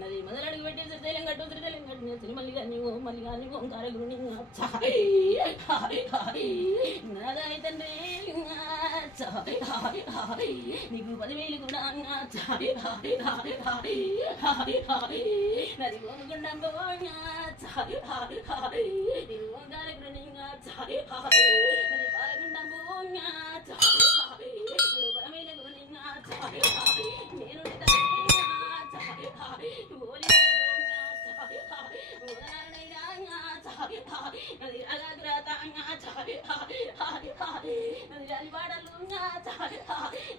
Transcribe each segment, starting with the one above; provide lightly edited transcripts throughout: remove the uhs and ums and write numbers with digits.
నది మొదలడుగు పెట్టేసి తెలంగట్టు తెలంగట్టు మల్లిగా నీవు మల్లిగా నీవు ఓంకారగురు నాదాయి తండ్రి నీకు 10,000 కూడా నది ఓమగుండం నీవు ఓంకారగురు నది పాలగుండం పరమైన గురు నేను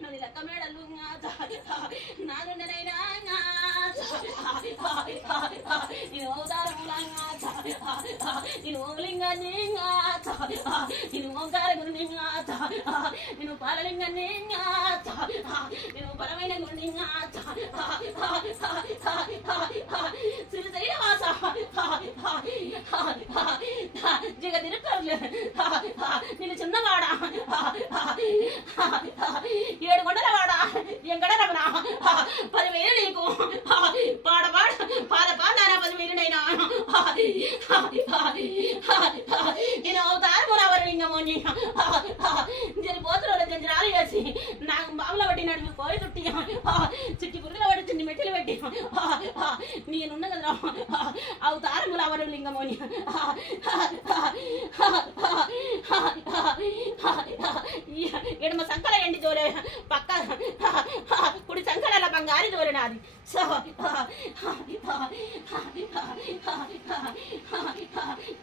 నది లక్క మేడలు నాదుండనైనా నేను అవతారములంగా నేను ఓలింగాన్ని నేను ఓంకార గురుని నేను పాలలింగాన్ని నేను పరమైన గురుని శ్రీ శైలవాస జగదిరుకర్లు నేను చిన్నవాడా 7 కొండల వాడా ఎంగడ రమణ 10,000 నీకు పాడ పాద పాదాన 10,000నైనా నేను అవతారములవరలింగమోని జరిపోతున్న జంజరాలు వేసి నాకు బాబుల పట్టి నడిపి కోరి చుట్టి చుట్టి పురుగుల పట్టి చిన్ని మెట్టెలు పెట్టి నేనున్న కదా అవతారములవరలింగమోని ఎడమ సంకల ఎండి జోరే పక్క కుడి సంకల బంగారి జోరే నాది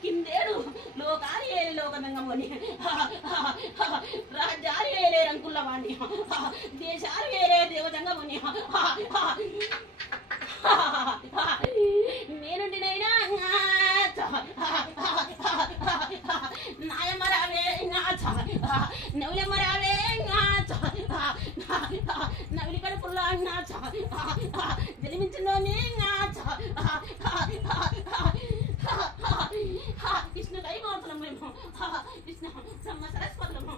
కిందేడు లోకాలు ఏలే లోకమంగమోని రాజ్యాలు ఏలే రంకుల్లవాణి దేశాలు ఏలే దేవతంగమోని నేనుండినైనా నాయమరావే నవ్వులమ్మరావే నవ్వులి కడుపుల్లో జన్మించిందోని కృష్ణ కైమోతులం మేము కృష్ణ బ్రహ్మ సరస్వతులము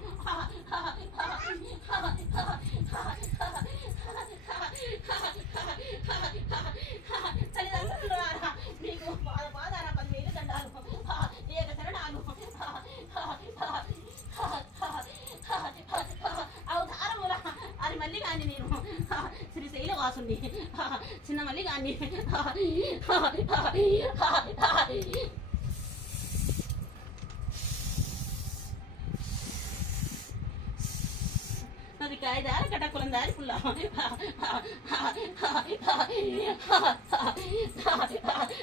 తల్లిదండ్రులారా మీకు పాదాన 10,000 దండాలు ఏక శరణాలు అవతారముల అది మళ్ళీ కానీ నేను శ్రీశైల వాసుని చిన్న మళ్ళీ కానీ నది కాయదారి కటకులం దారి పుల్ల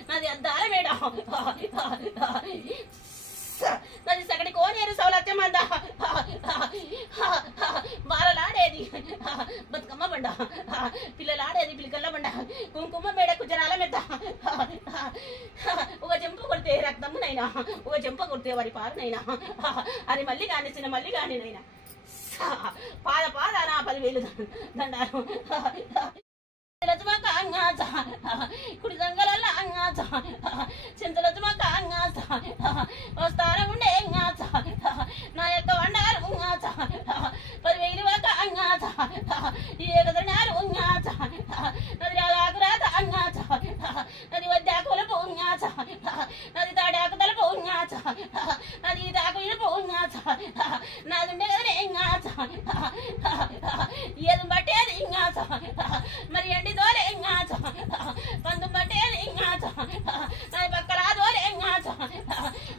నది అద్దాల మేడ నది సగడి కోనేరు సౌలత్యమంద బాలలాడేది బతుకమ్మ బండ పిల్లలాడేది పిలికల్ల బండ కుంకుమ మేడ కుజరాల మెద్ద ఒక చెంప కొడితే రక్తమునైనా ఒక చెంప కొడితే వారి పారునైనా అని మళ్ళీ కాని చిన్న మళ్ళీ కాని నైనా పాదాన 10,000 దండాలు కుడి సంగల చింతలొచ్చుమాక వస్తారా ఉండే నా యొక్క వండారు 10,000 ఏకదనాలు నది రాగాకురాత నది వద్దాకుల పోంగాచ నది తాడాకు తల పోంగాచ నది తాకులు పోంగాచ నాదుండే కదా ఎంగాచ ఏది బట్టేది ఇంగాచ మరి ఎండి దోలే ఎంగాచ పందు బట్టేది ఇంగాచ నాది పక్కలా దోలే ఎంగాచ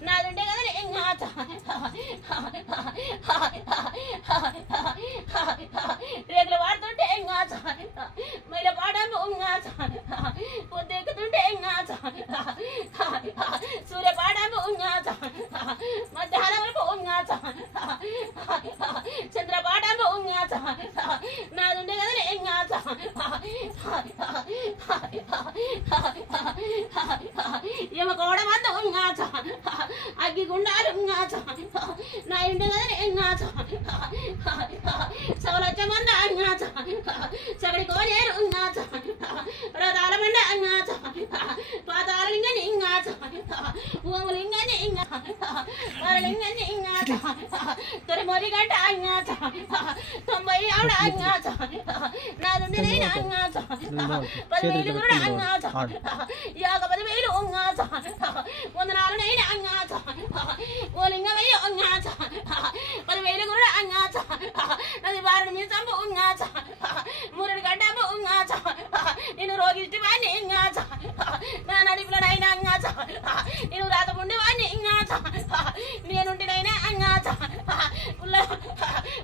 నాదుండే కదా ఎంగాచ రేగులు వాడుతుంటే ఎంగాచ మైల పాడం పోంగాచ పొద్దెక్కుతుంటే ఎంగాచ సూర్య పాడం పోంగాచ మధ్యాహ్నం పోంగాచ నాదుండే కదనే ఎంగాచ యమ కోడ మంద ఉంగాచ అగ్గి గుండాలు ఉంగాచ నా ఇంటి కదనే ఎంగాచ సవలచ్చ మంద అంగాచ సగడి కోనేరు ఉంగాచ రథాల మండ అంగాచ పాతాల లింగని ఇంగాచ భూములింగని ఇంగా వరలింగని ఇంగాచ తొరిమొరి గంట అంగాచ 90 ఆవిడ అంగాచ నాదుండి నేను అంగాచ 10,000 కూడా అంగాచ యాగ 10,000 అంగాచ వందనాలు నేను అంగాచ ఓ లింగమయ్య అంగాచ 10,000 కూడా అంగాచ నది బారుని మీ సంపు అంగాచ మూరుడి గడ్డపు అంగాచ నేను రోగిష్టి వాణ్ణి ఇంగాచ నా నడిపులనైనా అంగాచ నేను రాతముండి వాణ్ణి ఇంగాచ నేనుంటినైనా అంగాచ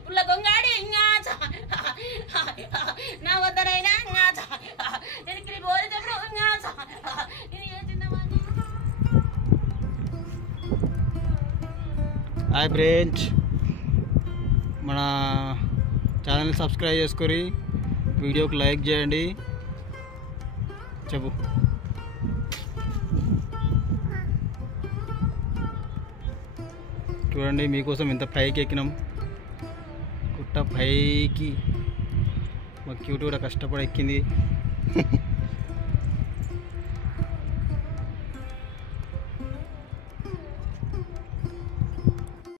పుల్ల గొంగాడి ఇంగాచ నా వద్దనైనా అంగాచ నేను బోరి చెప్పుడు ఇంగాచ నేను ఏ చిన్నవాణ్ణి. హాయ్ ఫ్రెండ్స్, మన ఛానల్ని సబ్స్క్రైబ్ చేసుకొని వీడియోకి లైక్ చేయండి. చెప్పు. చూడండి, మీకోసం ఇంత పైకి ఎక్కినాం, గుట్ట పైకి. మా క్యూట్ కూడా కష్టపడి ఎక్కింది.